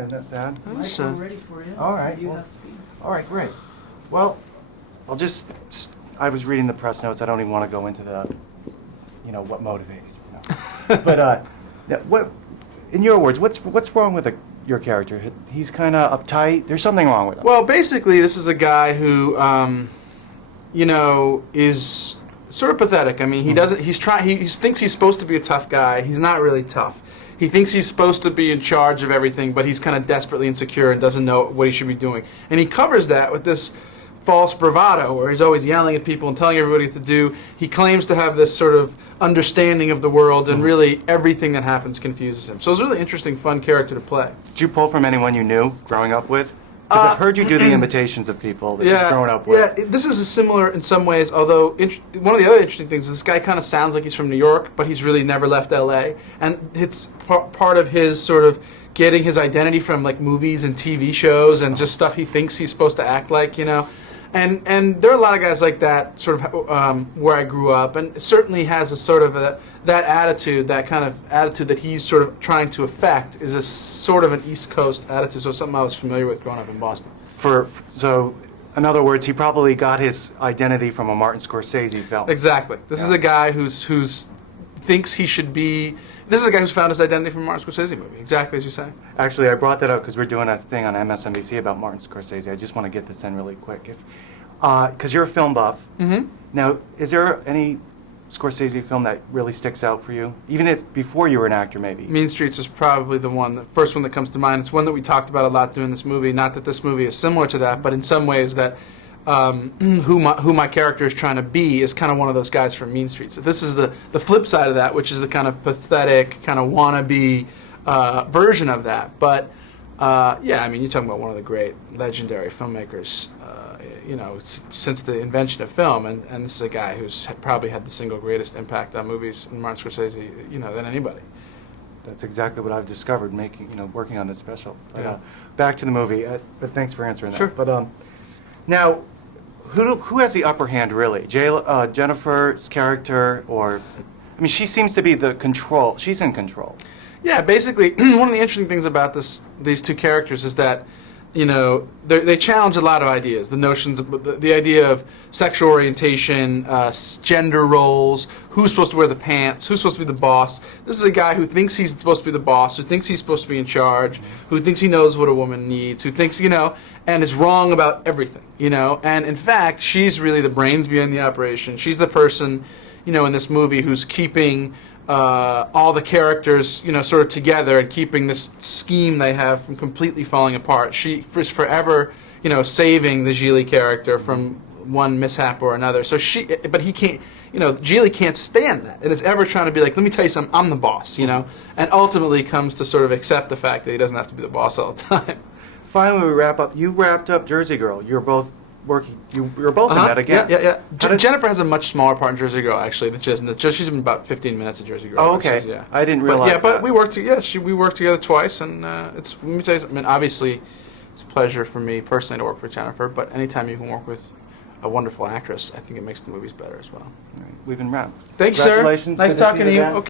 Isn't that sad? Mike, we're ready for you. All right. You have speed. All right, great. Well, I was reading the press notes. I don't even want to go into the, what motivated you. But what, in your words, what's wrong with your character? He's kind of uptight. There's something wrong with him. Well, basically, this is a guy who, is sort of pathetic. I mean, he doesn't. He thinks he's supposed to be a tough guy. He's not really tough. He thinks he's supposed to be in charge of everything, but he's kind of desperately insecure and doesn't know what he should be doing. And he covers that with this false bravado, where he's always yelling at people and telling everybody what to do. He claims to have this sort of understanding of the world, and really everything that happens confuses him. So it's a really interesting, fun character to play. Did you pull from anyone you knew growing up with? Because I've heard you do the imitations of people that you've grown up with. Yeah, this is similar in some ways, although one of the other interesting things is this guy kind of sounds like he's from New York, but he's really never left L.A. And it's part of his sort of getting his identity from like movies and TV shows and just stuff he thinks he's supposed to act like, And there are a lot of guys like that, sort of where I grew up, and it certainly has a sort of that attitude, that kind of attitude that he's sort of trying to affect is a sort of an East Coast attitude, so something I was familiar with growing up in Boston. So, in other words, he probably got his identity from a Martin Scorsese film. Exactly. This is a guy who's thinks he should be. This is a guy who's found his identity from a Martin Scorsese movie. Exactly as you say. Actually, I brought that up because we're doing a thing on MSNBC about Martin Scorsese. I just want to get this in really quick, because you're a film buff. Mm-hmm. Now, is there any Scorsese film that really sticks out for you, even if before you were an actor, maybe? Mean Streets is probably the first one that comes to mind. It's one that we talked about a lot doing this movie. Not that this movie is similar to that, but in some ways that. Who my character is trying to be is kind of one of those guys from Mean Streets. So this is the flip side of that, which is the kind of pathetic, kind of wannabe version of that. But yeah, I mean, you're talking about one of the great legendary filmmakers, since the invention of film, and this is a guy who's probably had the single greatest impact on movies in Martin Scorsese, than anybody. That's exactly what I've discovered working on this special. But, Yeah. Back to the movie. But thanks for answering that. Sure. But now, who has the upper hand, really? Jennifer's character, she seems to be the control. She's in control. Yeah, basically, one of the interesting things about these two characters is that, they challenge a lot of ideas. The notions of the idea of sexual orientation, gender roles, who's supposed to wear the pants, who's supposed to be the boss. This is a guy who thinks he's supposed to be the boss, who thinks he's supposed to be in charge, who thinks he knows what a woman needs, who thinks, and is wrong about everything, And in fact, she's really the brains behind the operation. She's the person, in this movie who's keeping all the characters, sort of together and keeping this scheme they have from completely falling apart. She is forever, saving the Gigli character from one mishap or another. So but he can't, Gigli can't stand that. And is ever trying to be like, let me tell you something, I'm the boss, and ultimately comes to sort of accept the fact that he doesn't have to be the boss all the time. Finally, we wrap up. You wrapped up Jersey Girl. You're both working. You're both in that again. Yeah. Jennifer has a much smaller part in Jersey Girl, actually, than she's in about 15 minutes of Jersey Girl. Oh, okay. Yeah. I didn't realize but that. we worked. We worked together twice, and let me tell you something. Obviously, it's a pleasure for me personally to work with Jennifer. But anytime you can work with a wonderful actress, I think it makes the movies better as well. All right. We've been wrapped. Thank you, sir. Congratulations. Nice Good to see talking to you. again. Okay.